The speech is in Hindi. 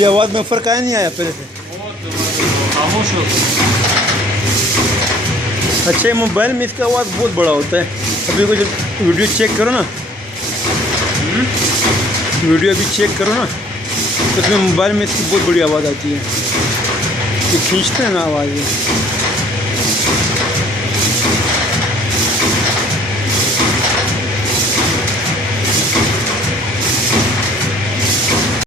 अभी आवाज़ में फ़र्क आया नहीं आया पहले से? खामोश हो। अच्छा, ये मोबाइल में इसका आवाज़ बहुत बड़ा होता है। अभी कुछ वीडियो चेक करो ना, वीडियो अभी चेक करो ना, तो उसमें मोबाइल में इसकी बहुत बड़ी आवाज़ आती है। ये खींचते हैं ना आवाज़।